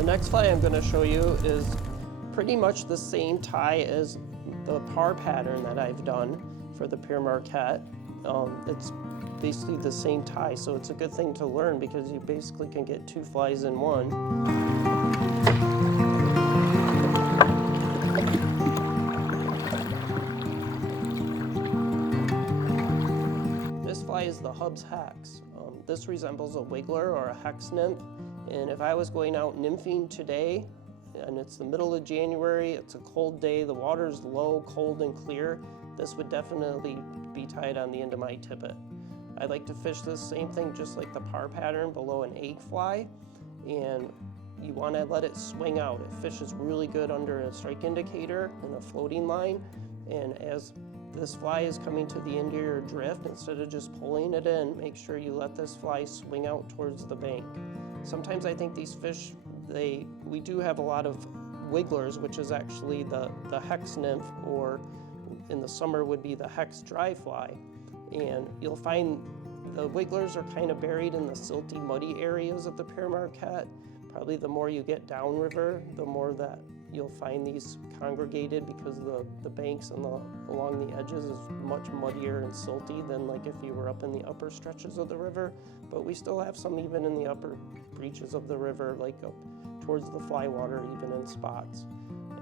The next fly I'm going to show you is pretty much the same tie as the par pattern that I've done for the Pure Marquette. It's basically the same tie, so it's a good thing to learn because you basically can get two flies in one. This fly is the Hubb's hex. This resembles a wiggler or a hex nymph, and if I was going out nymphing today, and it's the middle of January, it's a cold day, the water's low, cold and clear, this would definitely be tied on the end of my tippet. I like to fish this same thing just like the par pattern below an egg fly, and you want to let it swing out. It fishes really good under a strike indicator and a floating line, and as this fly is coming to the end of your drift, instead of just pulling it in, make sure you let this fly swing out towards the bank. Sometimes I think these fish, we do have a lot of wigglers, which is actually the hex nymph, or in the summer would be the hex dry fly. And you'll find the wigglers are kind of buried in the silty, muddy areas of the Pure Marquette. Probably the more you get downriver, the more that you'll find these congregated, because the banks and along the edges is much muddier and silty than like if you were up in the upper stretches of the river. But we still have some even in the upper reaches of the river, like up towards the fly water, even in spots.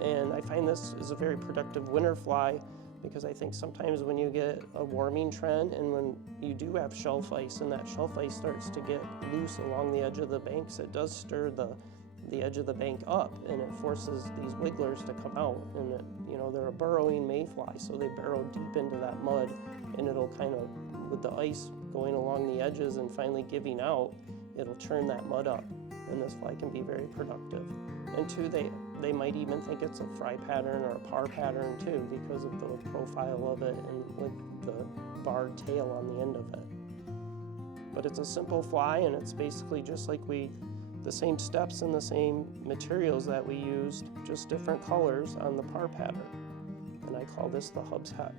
And I find this is a very productive winter fly, because I think sometimes when you get a warming trend and when you do have shelf ice and that shelf ice starts to get loose along the edge of the banks, it does stir the edge of the bank up, and it forces these wigglers to come out. And they're a burrowing mayfly, so they burrow deep into that mud, and it'll kind of, with the ice going along the edges and finally giving out, it'll churn that mud up, and this fly can be very productive. And two, they might even think it's a fry pattern or a par pattern too, because of the profile of it and with the barred tail on the end of it. But it's a simple fly, and it's basically just like the same steps and the same materials that we used, just different colors on the par pattern. And I call this the Hubb's hex.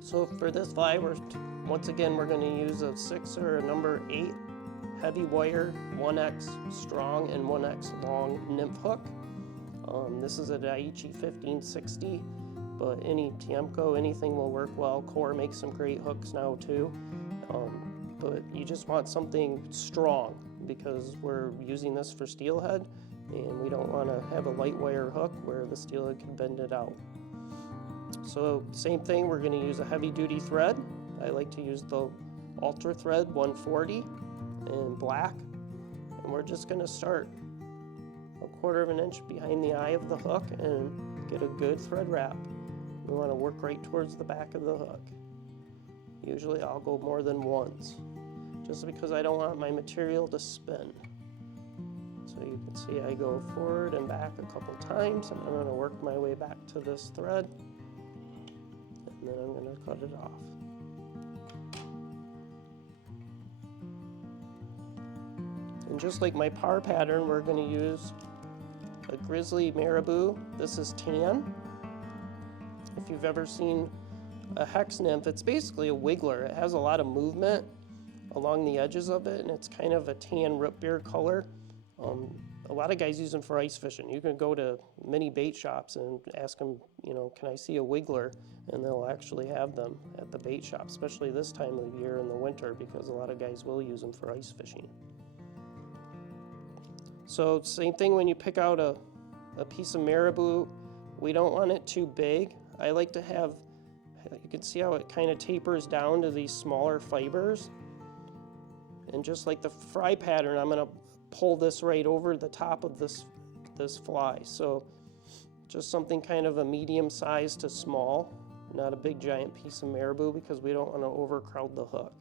So for this fly, once again, we're going to use a 6 or a number 8 heavy wire, 1X strong and 1X long nymph hook. This is a Daiichi 1560, but any Tiemco, anything will work well. Core makes some great hooks now too. But you just want something strong, because we're using this for steelhead, and we don't want to have a light wire hook where the steelhead can bend it out. So same thing, we're going to use a heavy duty thread. I like to use the Ultra Thread 140 in black, and we're just going to start 1/4 of an inch behind the eye of the hook and get a good thread wrap. We want to work right towards the back of the hook. Usually I'll go more than once, just because I don't want my material to spin. So you can see I go forward and back a couple times, and I'm going to work my way back to this thread, and then I'm going to cut it off. And just like my par pattern, we're going to use a grizzly marabou. This is tan. If you've ever seen a hex nymph, it's basically a wiggler. It has a lot of movement along the edges of it, and it's kind of a tan root beer color. A lot of guys use them for ice fishing. You can go to many bait shops and ask them, can I see a wiggler? And they'll actually have them at the bait shop, especially this time of year in the winter, because a lot of guys will use them for ice fishing. So same thing when you pick out a piece of marabou, we don't want it too big. I like to have, you can see how it kind of tapers down to these smaller fibers. And just like the fry pattern, I'm going to pull this right over the top of this fly. So just something kind of a medium size to small, not a big giant piece of marabou, because we don't want to overcrowd the hook.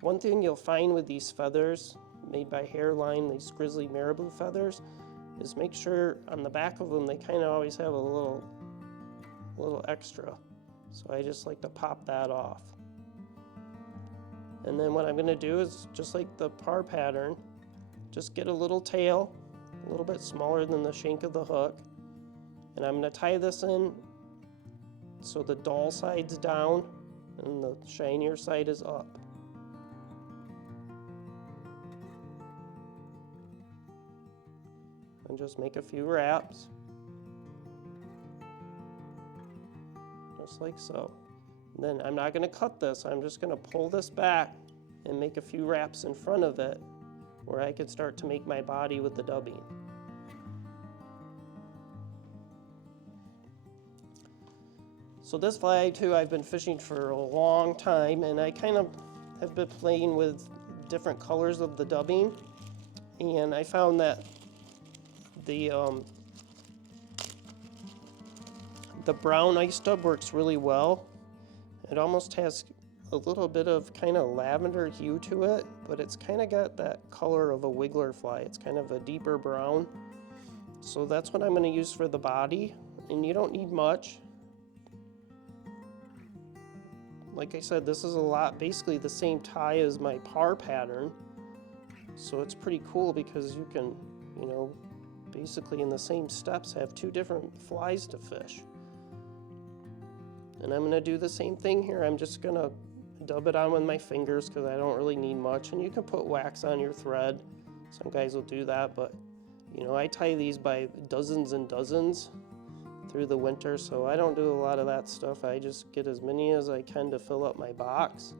One thing you'll find with these feathers made by Hairline, these grizzly marabou feathers, is make sure on the back of them they kind of always have a little extra. So I just like to pop that off. And then what I'm going to do is, just like the par pattern, just get a little tail, a little bit smaller than the shank of the hook, and I'm going to tie this in so the dull side's down and the shinier side is up. And just make a few wraps, just like so. And then I'm not going to cut this, I'm just going to pull this back and make a few wraps in front of it where I can start to make my body with the dubbing. So this fly too, I've been fishing for a long time, and I kind of have been playing with different colors of the dubbing, and I found that the brown ice dub works really well. It almost has a little bit of kind of lavender hue to it, but it's kind of got that color of a wiggler fly. It's kind of a deeper brown. So that's what I'm going to use for the body, and you don't need much. Like I said, this is a lot, basically the same tie as my par pattern. So it's pretty cool because you can, you know, basically in the same steps have two different flies to fish. And I'm going to do the same thing here. I'm just going to dub it on with my fingers because I don't really need much. And you can put wax on your thread. Some guys will do that, but you know, I tie these by dozens and dozens through the winter, so I don't do a lot of that stuff. I just get as many as I can to fill up my box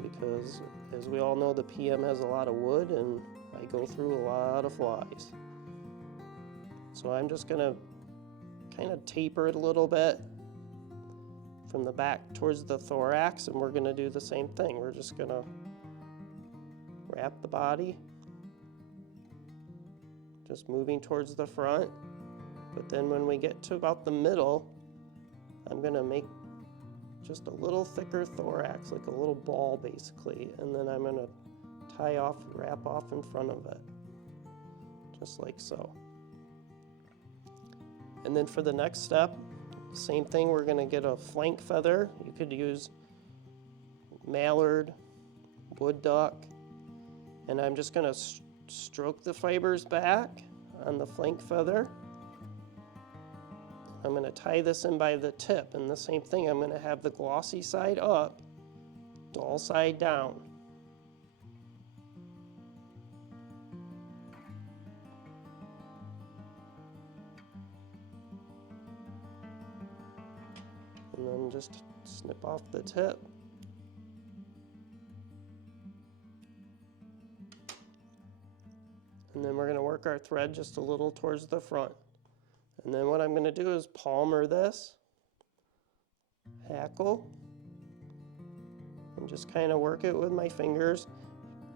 because, as we all know, the PM has a lot of wood and I go through a lot of flies. So I'm just going to kind of taper it a little bit from the back towards the thorax, and we're going to do the same thing. We're just going to wrap the body, just moving towards the front. But then when we get to about the middle, I'm going to make just a little thicker thorax, like a little ball basically, and then I'm going to tie off, wrap off in front of it, just like so. And then for the next step, same thing, we're going to get a flank feather. You could use mallard, wood duck, and I'm just going to stroke the fibers back on the flank feather. I'm going to tie this in by the tip, and the same thing, I'm going to have the glossy side up, dull side down. And then just snip off the tip. And then we're going to work our thread just a little towards the front. And then what I'm going to do is palmer this, hackle, and just kind of work it with my fingers.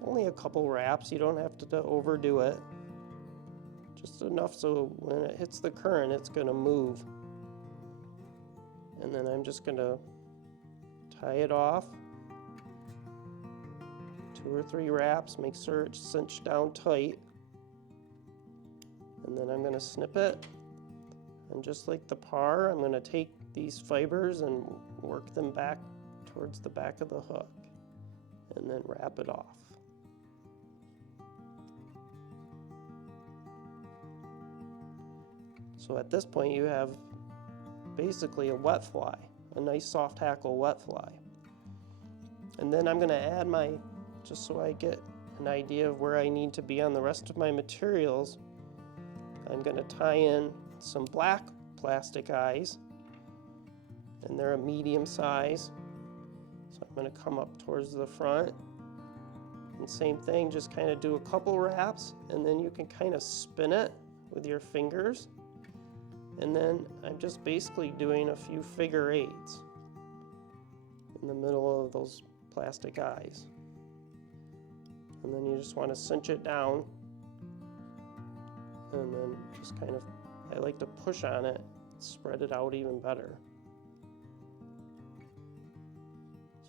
Only a couple wraps, you don't have to overdo it. Just enough so when it hits the current, it's going to move. And then I'm just going to tie it off. 2 or 3 wraps, make sure it's cinched down tight. And then I'm going to snip it. And just like the par, I'm going to take these fibers and work them back towards the back of the hook. And then wrap it off. So at this point you have basically a wet fly, a nice soft hackle wet fly. And then I'm going to add my, just so I get an idea of where I need to be on the rest of my materials, I'm going to tie in some black plastic eyes, and they're a medium size. So I'm going to come up towards the front, and same thing, just kind of do a couple wraps, and then you can kind of spin it with your fingers. And then I'm just basically doing a few figure 8s in the middle of those plastic eyes. And then you just want to cinch it down, and then just kind of, I like to push on it, spread it out even better.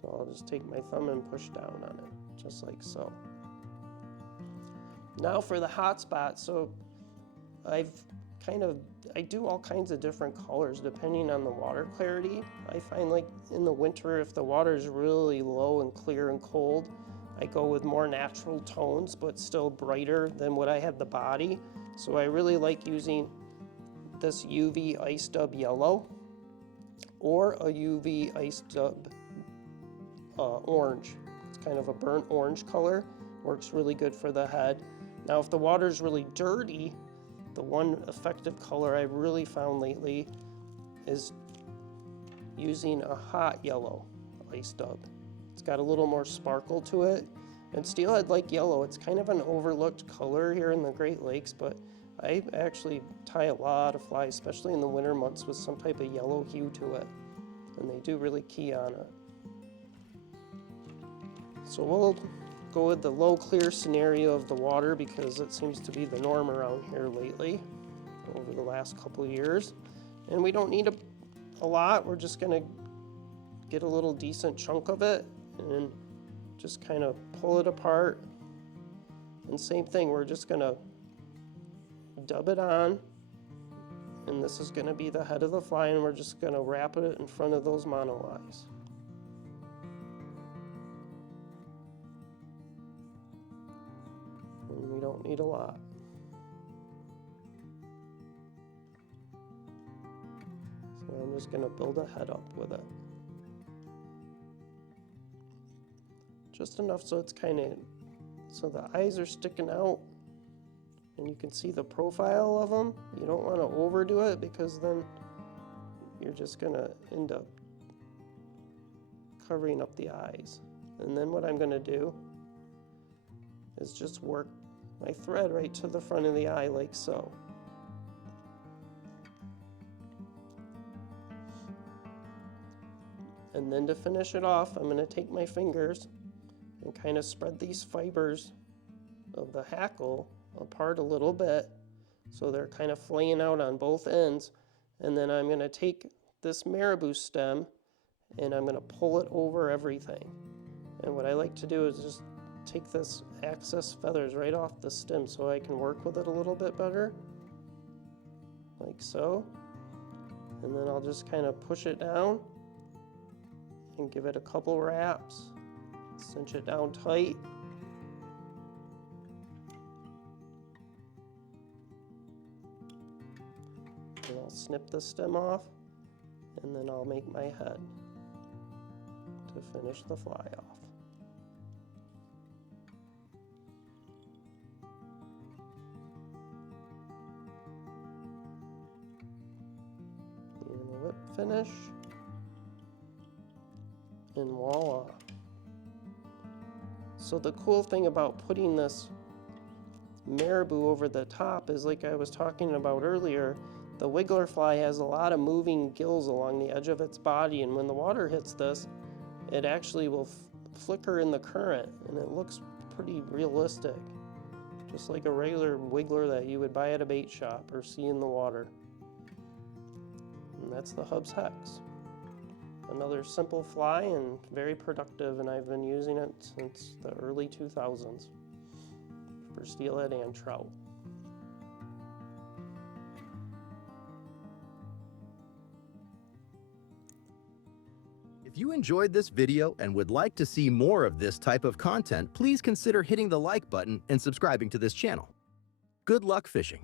So I'll just take my thumb and push down on it, just like so. Now for the hot spot. So I do all kinds of different colors depending on the water clarity. I find like in the winter, if the water is really low and clear and cold, I go with more natural tones, but still brighter than what I had the body. So I really like using this UV ice dub yellow or a UV ice dub orange. It's kind of a burnt orange color. Works really good for the head. Now if the water's really dirty, the one effective color I've really found lately is using a hot yellow ice dub. It's got a little more sparkle to it. And steelhead like yellow. It's kind of an overlooked color here in the Great Lakes, but I actually tie a lot of flies, especially in the winter months, with some type of yellow hue to it. And they do really key on it. So we'll go with the low clear scenario of the water because it seems to be the norm around here lately over the last couple of years. And we don't need a lot. We're just going to get a little decent chunk of it and just kind of pull it apart. And same thing, we're just going to dub it on. And this is going to be the head of the fly, and we're just going to wrap it in front of those mono eyes. And we don't need a lot. So I'm just going to build a head up with it. Just enough so it's kind of, so the eyes are sticking out and you can see the profile of them. You don't want to overdo it because then you're just going to end up covering up the eyes. And then what I'm going to do is just work my thread right to the front of the eye like so. And then to finish it off, I'm going to take my fingers and kind of spread these fibers of the hackle apart a little bit so they're kind of flaying out on both ends. And then I'm going to take this marabou stem and I'm going to pull it over everything. And what I like to do is just take this excess feathers right off the stem so I can work with it a little bit better, like so. And then I'll just kind of push it down and give it a couple wraps. Cinch it down tight. And I'll snip the stem off, and then I'll make my head to finish the fly off. And a whip finish, and voila. So the cool thing about putting this marabou over the top is, like I was talking about earlier, the wiggler fly has a lot of moving gills along the edge of its body, and when the water hits this, it actually will flicker in the current, and it looks pretty realistic, just like a regular wiggler that you would buy at a bait shop or see in the water. And that's the Hubb's Hex. Another simple fly and very productive, and I've been using it since the early 2000s for steelhead and trout. If you enjoyed this video and would like to see more of this type of content, please consider hitting the like button and subscribing to this channel. Good luck fishing!